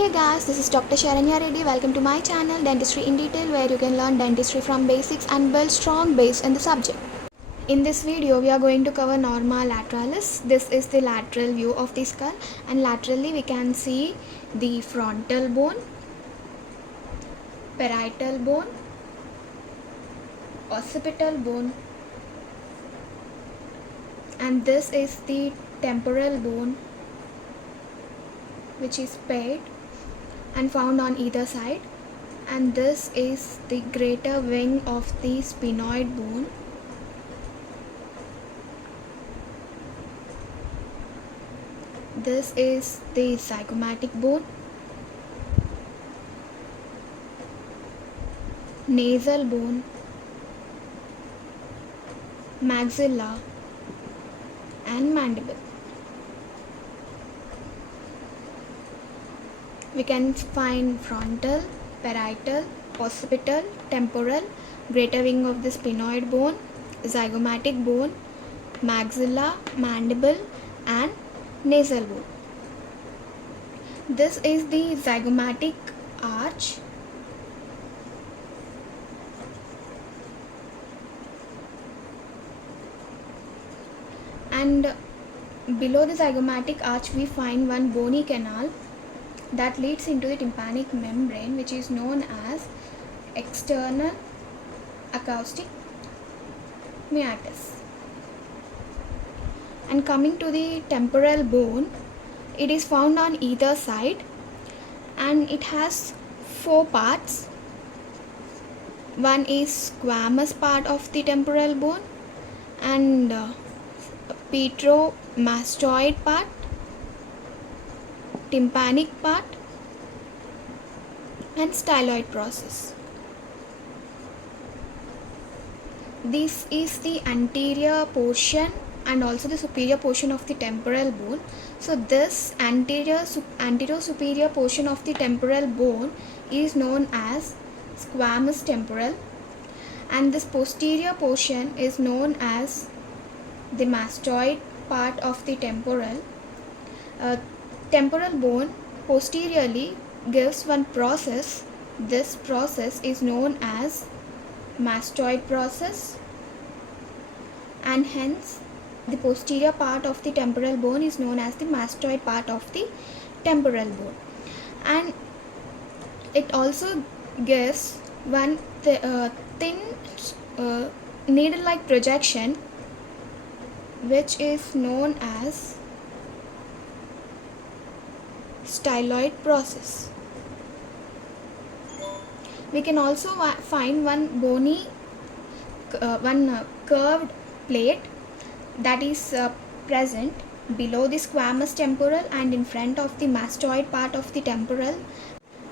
Hey guys, this is Dr. Sharanya Reddy. Welcome to my channel Dentistry in Detail, where you can learn dentistry from basics and build strong base in the subject. In this video, we are going to cover Norma lateralis. This is the lateral view of the skull, and laterally we can see the frontal bone, parietal bone, occipital bone, and this is the temporal bone, which is paired and found on either side, and this is the greater wing of the sphenoid bone. This is the zygomatic bone, nasal bone, maxilla, and mandible. We can find frontal, parietal, occipital, temporal, greater wing of the sphenoid bone, zygomatic bone, maxilla, mandible, and nasal bone. This is the zygomatic arch. And below the zygomatic arch we find one bony canal that leads into the tympanic membrane, which is known as external acoustic meatus. And coming to the temporal bone, it is found on either side and it has four parts. One is squamous part of the temporal bone, and petromastoid part, tympanic part, and styloid process. This is the anterior portion and also the superior portion of the temporal bone. So this anterior superior portion of the temporal bone is known as squamous temporal, and this posterior portion is known as the mastoid part of the temporal. Temporal bone posteriorly gives one process. This process is known as mastoid process, and hence the posterior part of the temporal bone is known as the mastoid part of the temporal bone. And it also gives one thin needle-like projection, which is known as styloid process. We can also find one bony, curved plate that is present below the squamous temporal and in front of the mastoid part of the temporal,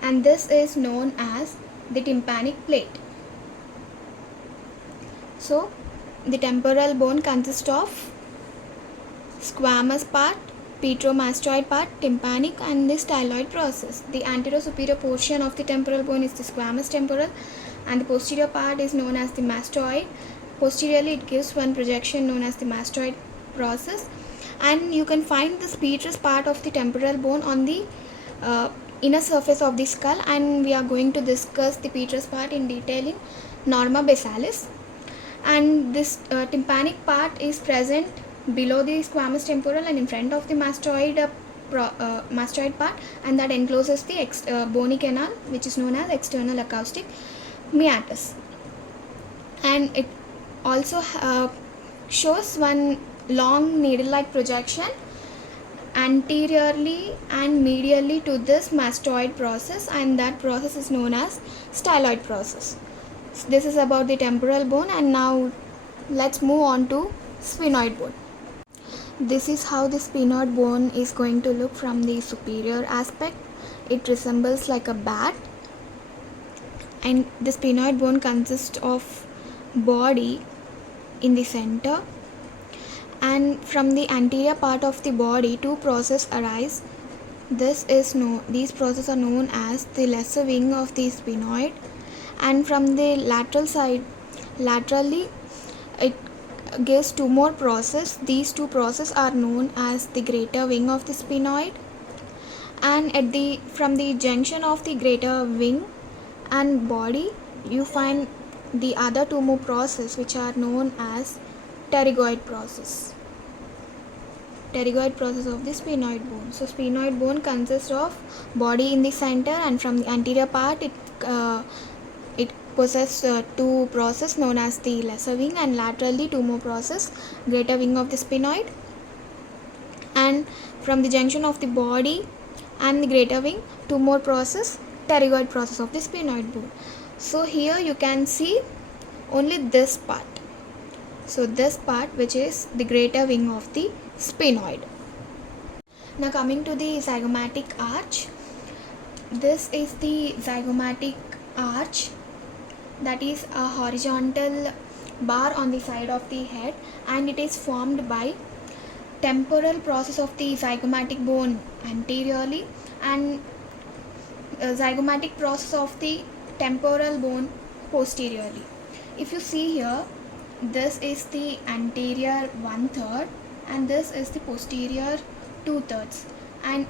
and this is known as the tympanic plate. So the temporal bone consists of squamous part, petromastoid part, tympanic, and the styloid process. The anterior superior portion of the temporal bone is the squamous temporal, and the posterior part is known as the mastoid. Posteriorly it gives one projection known as the mastoid process, and you can find the petrous part of the temporal bone on the inner surface of the skull, and we are going to discuss the petrous part in detail in Norma basalis. And this tympanic part is present below the squamous temporal and in front of the mastoid part, and that encloses the bony canal, which is known as external acoustic meatus. And it also shows one long needle-like projection anteriorly and medially to this mastoid process, and that process is known as styloid process. So this is about the temporal bone, and now let's move on to sphenoid bone. This is how the sphenoid bone is going to look from the superior aspect. It resembles like a bat, and the sphenoid bone consists of body in the center, and from the anterior part of the body two processes arise. These processes are known as the lesser wing of the sphenoid, and from the lateral side, laterally it gives two more processes. These two processes are known as the greater wing of the sphenoid and from the junction of the greater wing and body you find the other two more processes which are known as pterygoid process. Pterygoid process of the sphenoid bone. So sphenoid bone consists of body in the center, and from the anterior part it possesses two process known as the lesser wing, and laterally two more process, greater wing of the sphenoid, and from the junction of the body and the greater wing two more process, pterygoid process of the sphenoid bone. So here you can see only this part. So this part which is the greater wing of the sphenoid. Now coming to the zygomatic arch. This is the zygomatic arch, that is a horizontal bar on the side of the head, and it is formed by temporal process of the zygomatic bone anteriorly and zygomatic process of the temporal bone posteriorly. If you see here, this is the anterior 1/3 and this is the posterior 2/3, and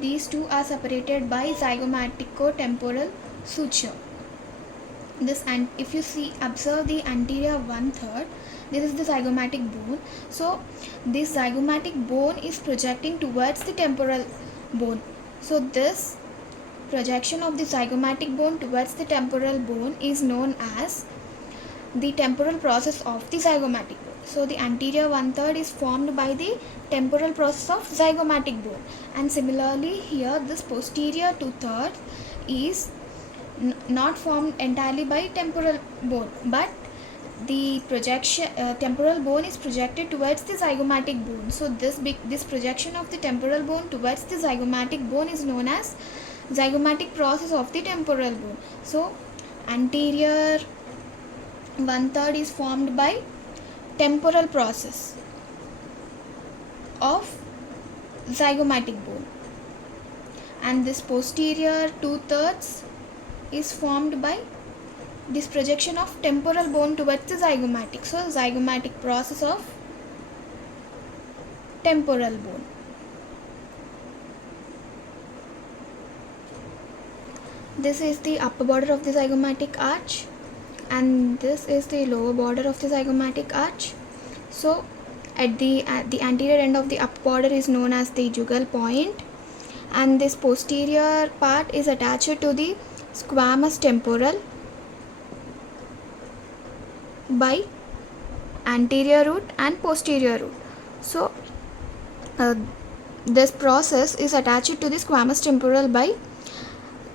these two are separated by zygomatico-temporal suture. This, and if you see, observe the anterior 1/3, this is the zygomatic bone. So this zygomatic bone is projecting towards the temporal bone. So this projection of the zygomatic bone towards the temporal bone is known as the temporal process of the zygomatic bone. So the anterior 1/3 is formed by the temporal process of zygomatic bone, and similarly here this posterior 2/3 is not formed entirely by temporal bone, but the temporal bone is projected towards the zygomatic bone. So this projection of the temporal bone towards the zygomatic bone is known as zygomatic process of the temporal bone. So anterior 1/3 is formed by temporal process of zygomatic bone, and this posterior 2/3 is formed by this projection of temporal bone towards the zygomatic. So zygomatic process of temporal bone. This is the upper border of the zygomatic arch, and this is the lower border of the zygomatic arch. So at the anterior end of the upper border is known as the jugal point, and this posterior part is attached to the squamous temporal by anterior root and posterior root. So this process is attached to the squamous temporal by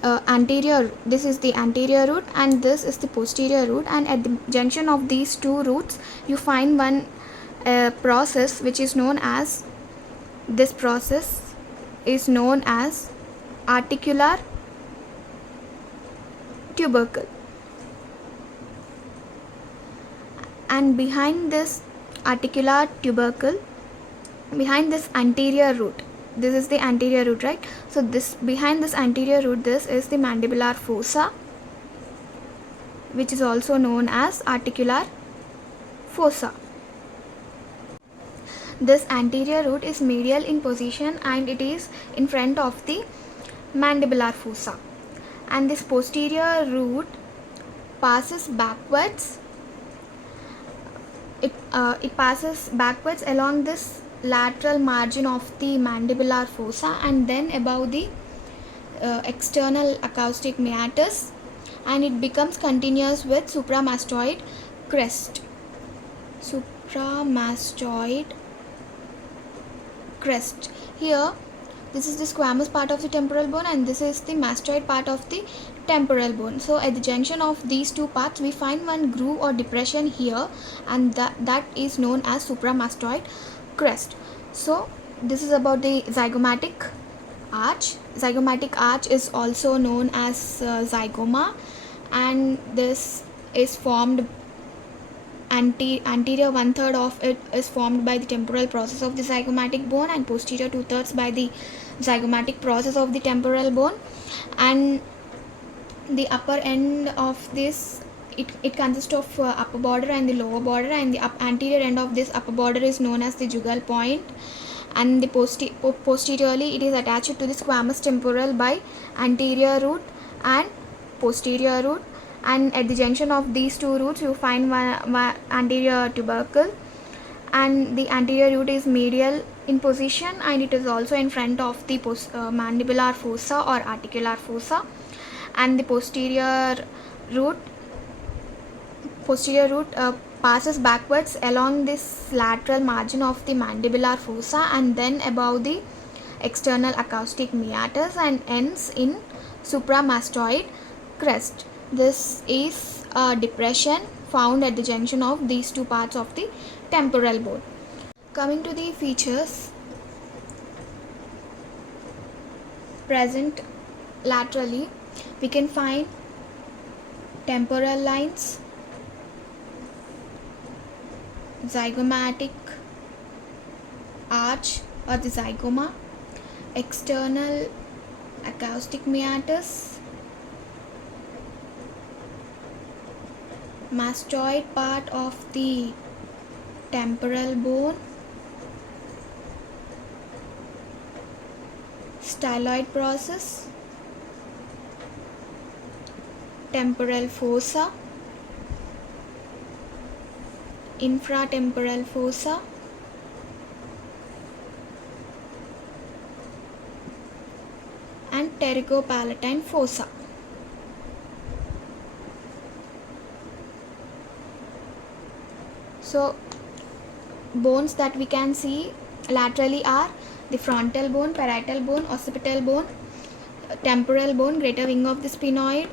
anterior. This is the anterior root and this is the posterior root, and at the junction of these two roots you find one process which is known as, this process is known as articular tubercle, and behind this articular tubercle, behind this anterior root, this is the anterior root, right? So this, behind this anterior root, this is the mandibular fossa, which is also known as articular fossa. This anterior root is medial in position and it is in front of the mandibular fossa, and this posterior root passes backwards. It passes backwards along this lateral margin of the mandibular fossa and then above the external acoustic meatus, and it becomes continuous with supramastoid crest. Supramastoid crest. Here this is the squamous part of the temporal bone and this is the mastoid part of the temporal bone. So at the junction of these two parts we find one groove or depression here, and that is known as supramastoid crest. So this is about the zygomatic arch. Zygomatic arch is also known as zygoma, and this is formed, anterior 1/3 of it is formed by the temporal process of the zygomatic bone and posterior 2/3 by the zygomatic process of the temporal bone, and the upper end of this, it consists of upper border and the lower border, and the anterior end of this upper border is known as the jugal point, and the posteriorly it is attached to the squamous temporal by anterior root and posterior root, and at the junction of these two roots you find one anterior tubercle, and the anterior root is medial in position, and it is also in front of the mandibular fossa or articular fossa, and the posterior root passes backwards along this lateral margin of the mandibular fossa and then above the external acoustic meatus and ends in supramastoid crest. This is a depression found at the junction of these two parts of the temporal bone. Coming to the features present laterally, we can find temporal lines, zygomatic arch or the zygoma, external acoustic meatus, mastoid part of the temporal bone, styloid process, temporal fossa, infratemporal fossa, and pterygopalatine fossa. So bones that we can see laterally are the frontal bone, parietal bone, occipital bone, temporal bone, greater wing of the sphenoid,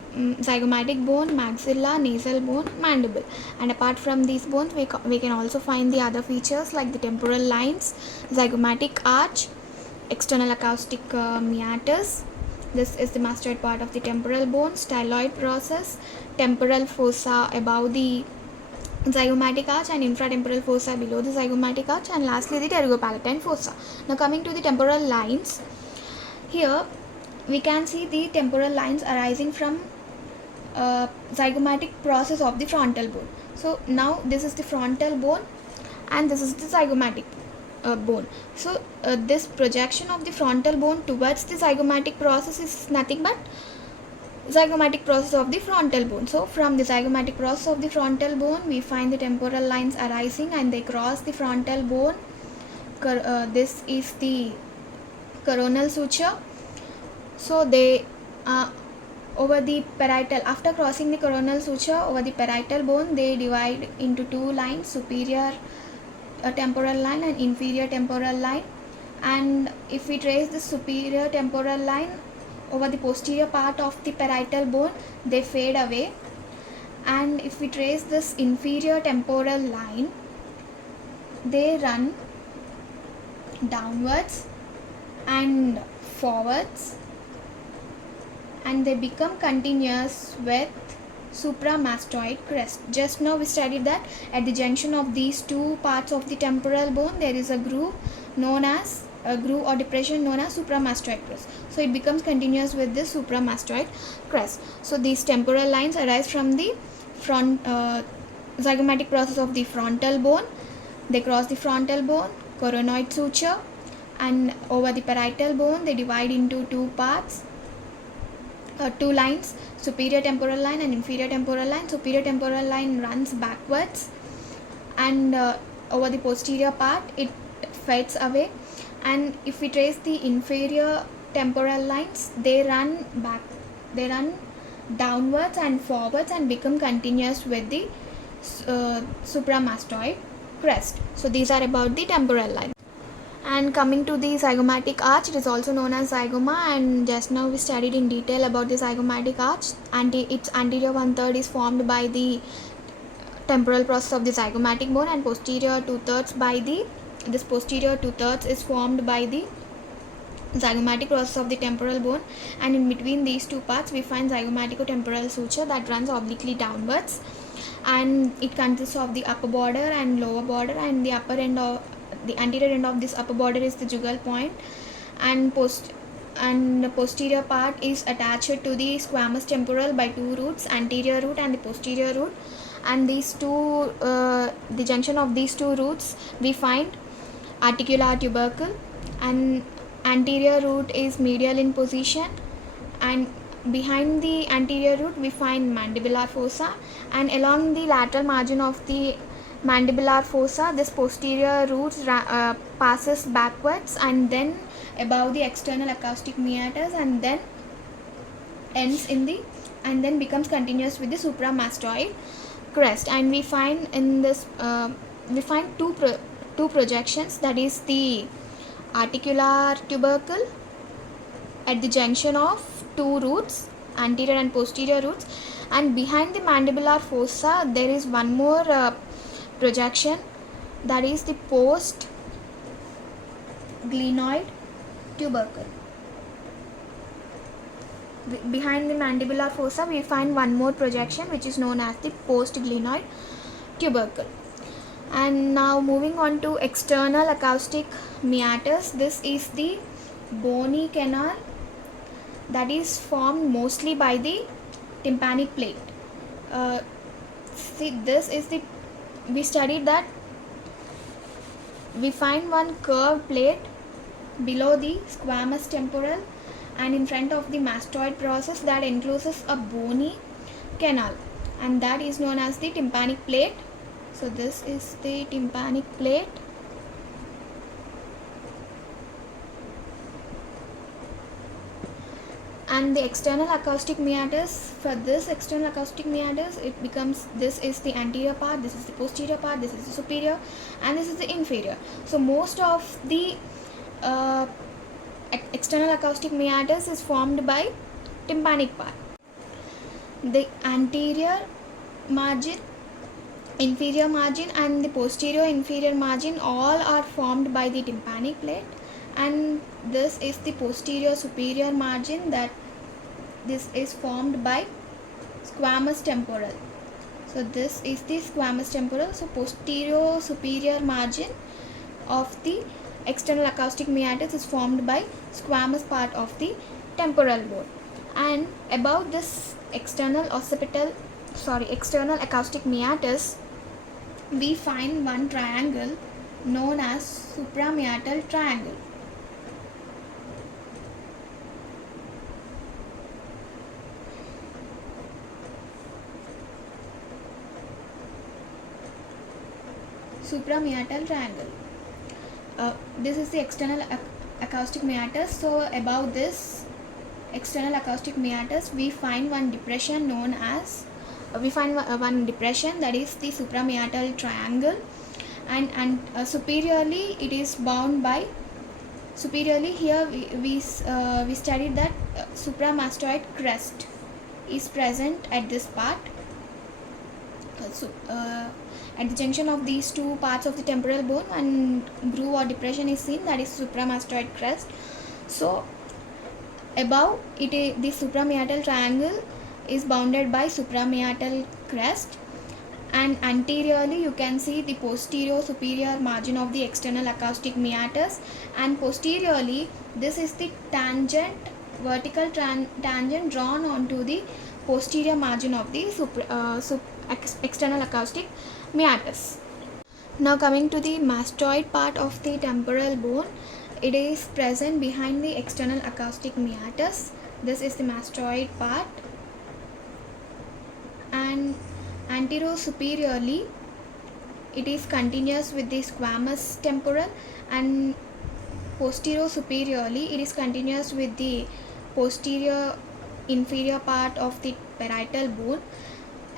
zygomatic bone, maxilla, nasal bone, mandible. And apart from these bones, we can also find the other features like the temporal lines, zygomatic arch, external acoustic meatus. This is the mastoid part of the temporal bone, styloid process, temporal fossa above the zygomatic arch and infratemporal fossa below the zygomatic arch, and lastly the pterygopalatine fossa. Now coming to the temporal lines, here we can see the temporal lines arising from zygomatic process of the frontal bone. So now this is the frontal bone and this is the zygomatic bone. So this projection of the frontal bone towards the zygomatic process is nothing but zygomatic process of the frontal bone. So from the zygomatic process of the frontal bone we find the temporal lines arising and they cross the frontal bone. This is the coronal suture. So they over the parietal, after crossing the coronal suture over the parietal bone, they divide into two lines, superior temporal line and inferior temporal line. And if we trace the superior temporal line over the posterior part of the parietal bone, they fade away. And if we trace this inferior temporal line, they run downwards and forwards, and they become continuous with supramastoid crest. Just now we studied that at the junction of these two parts of the temporal bone there is a groove known as a groove or depression known as supramastoid crest. So it becomes continuous with this supramastoid crest. So these temporal lines arise from the front zygomatic process of the frontal bone. They cross the frontal bone, coronoid suture, and over the parietal bone they divide into two parts, two lines, superior temporal line and inferior temporal line. Superior temporal line runs backwards and over the posterior part it fades away. And if we trace the inferior temporal lines, they run downwards and forwards and become continuous with the supramastoid crest. So these are about the temporal line. And coming to the zygomatic arch, it is also known as zygoma, and just now we studied in detail about the zygomatic arch. And its anterior 1/3 is formed by the temporal process of the zygomatic bone, and posterior 2/3 by this posterior 2/3 is formed by the zygomatic process of the temporal bone. And in between these two parts we find zygomatico-temporal suture that runs obliquely downwards, and it consists of the upper border and lower border, and the anterior end of this upper border is the jugal point, and the posterior part is attached to the squamous temporal by two roots, anterior root and the posterior root. And these two the junction of these two roots we find articular tubercle, and anterior root is medial in position, and behind the anterior root we find mandibular fossa, and along the lateral margin of the mandibular fossa this posterior root passes backwards and then above the external acoustic meatus and then ends in the and then becomes continuous with the supramastoid crest. And we find in this we find two projections, that is the articular tubercle at the junction of two roots, anterior and posterior roots, and behind the mandibular fossa there is one more projection, that is the post glenoid tubercle. Behind the mandibular fossa we find one more projection which is known as the post glenoid tubercle. And now moving on to external acoustic meatus, this is the bony canal that is formed mostly by the tympanic plate. See, this is the, we studied that we find one curved plate below the squamous temporal and in front of the mastoid process that encloses a bony canal, and that is known as the tympanic plate. So this is the tympanic plate. And the external acoustic meatus, for this external acoustic meatus it becomes, this is the anterior part, this is the posterior part, this is the superior, and this is the inferior. So most of the external acoustic meatus is formed by tympanic part. The anterior margin, inferior margin and the posterior inferior margin all are formed by the tympanic plate, and this is the posterior superior margin, that this is formed by squamous temporal. So this is the squamous temporal. So posterior superior margin of the external acoustic meatus is formed by squamous part of the temporal bone. And above this external acoustic meatus we find one triangle known as suprameatal triangle. Suprameatal triangle. This is the external acoustic meatus. So above this external acoustic meatus we find one depression known as one depression, that is the suprameatal triangle, and superiorly it is bound by, superiorly here we studied that supramastoid crest is present at this part. At the junction of these two parts of the temporal bone and groove or depression is seen, that is supramastoid crest. So above it, the suprameatal triangle is bounded by suprameatal crest, and anteriorly you can see the posterior superior margin of the external acoustic meatus, and posteriorly this is the tangent, vertical tangent drawn onto the posterior margin of the external acoustic meatus. Now coming to the mastoid part of the temporal bone, it is present behind the external acoustic meatus. This is the mastoid part, and anterosuperiorly it is continuous with the squamous temporal, and posterior superiorly it is continuous with the posterior inferior part of the parietal bone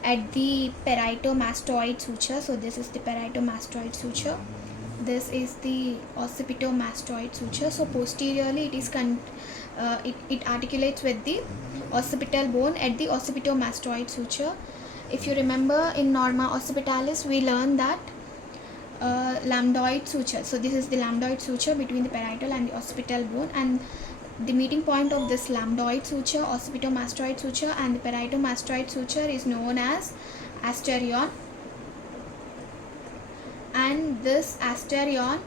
at the parieto-mastoid suture. So this is the parieto-mastoid suture, this is the occipito-mastoid suture. So posteriorly it is it articulates with the occipital bone at the occipito-mastoid suture. If you remember in Norma occipitalis we learned that lambdoid suture. So this is the lambdoid suture between the parietal and the occipital bone, and the meeting point of this lambdoid suture, occipito-mastoid suture and the parieto-mastoid suture is known as asterion, and this asterion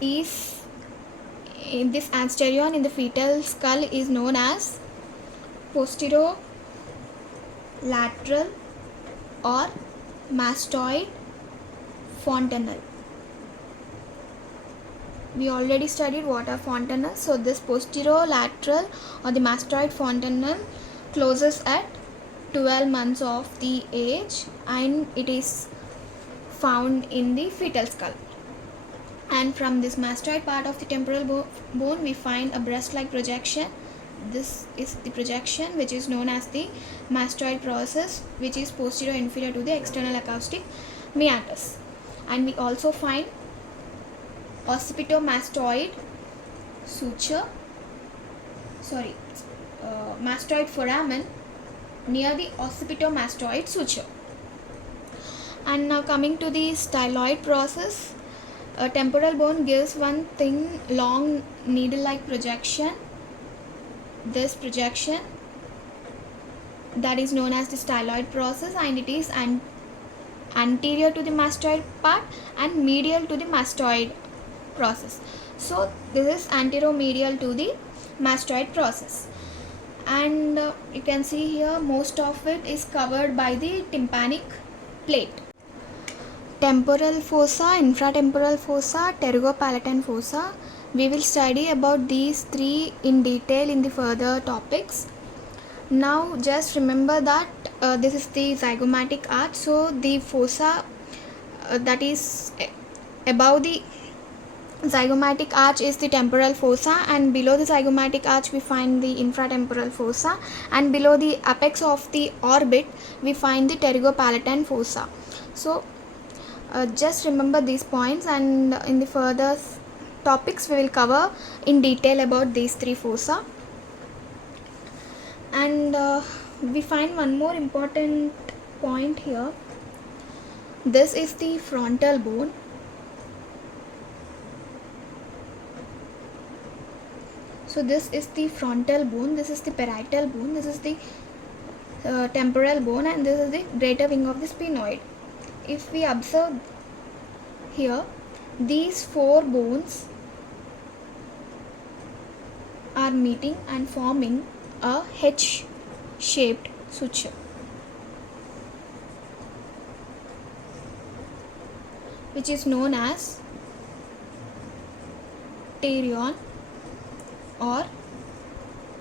is in the fetal skull is known as posterolateral or mastoid fontanel. we already studied what are fontanelles. So this posterolateral or the mastoid fontanelle closes at 12 months of the age, and it is found in the fetal skull. And from this mastoid part of the temporal bone we find a breast-like projection. This is the projection which is known as the mastoid process, which is posterior inferior to the external acoustic meatus. And we also find occipitomastoid suture, mastoid foramen near the occipitomastoid suture. And now coming to the styloid process, a temporal bone gives one thin, long, needle-like projection. This projection, that is known as the styloid process, and it is anterior to the mastoid part and medial to the mastoid process. So this is anteromedial to the mastoid process, and you can see here most of it is covered by the tympanic plate. Temporal fossa, infratemporal fossa, pterygopalatine fossa. We will study about these three in detail in the further topics. Now just remember that this is the zygomatic arch. So the fossa that is above the zygomatic arch is the temporal fossa, and below the zygomatic arch we find the infratemporal fossa, and below the apex of the orbit we find the pterygopalatine fossa. So just remember these points, and in the further topics we will cover in detail about these three fossa. And we find one more important point here. This is the frontal bone. So this is the frontal bone, this is the parietal bone, this is the temporal bone, and this is the greater wing of the sphenoid. If we observe here, these four bones are meeting and forming a H-shaped suture, which is known as pterion or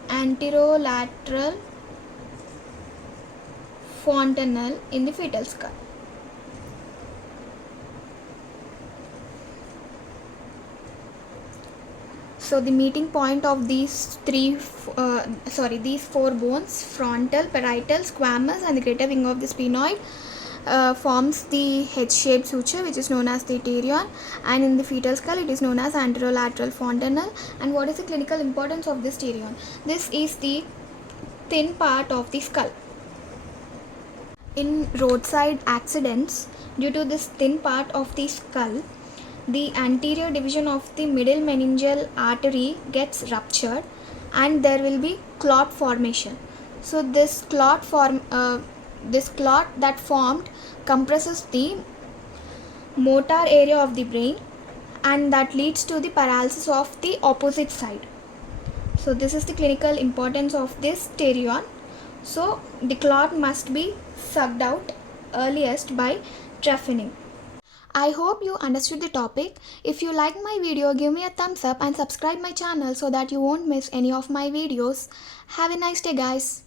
anterolateral fontanelle in the fetal skull. So the meeting point of these these four bones, frontal, parietal, squamous, and the greater wing of the sphenoid, forms the H-shaped suture, which is known as the pterion, and in the fetal skull it is known as anterolateral fontanelle. And what is the clinical importance of this pterion? This is the thin part of the skull. In roadside accidents, due to this thin part of the skull, the anterior division of the middle meningeal artery gets ruptured and there will be clot formation. So this clot that formed compresses the motor area of the brain, and that leads to the paralysis of the opposite side. So this is the clinical importance of this pterion. So the clot must be sucked out earliest by trephining. I hope you understood the topic. If you liked my video, give me a thumbs up and subscribe my channel so that you won't miss any of my videos. Have a nice day, guys.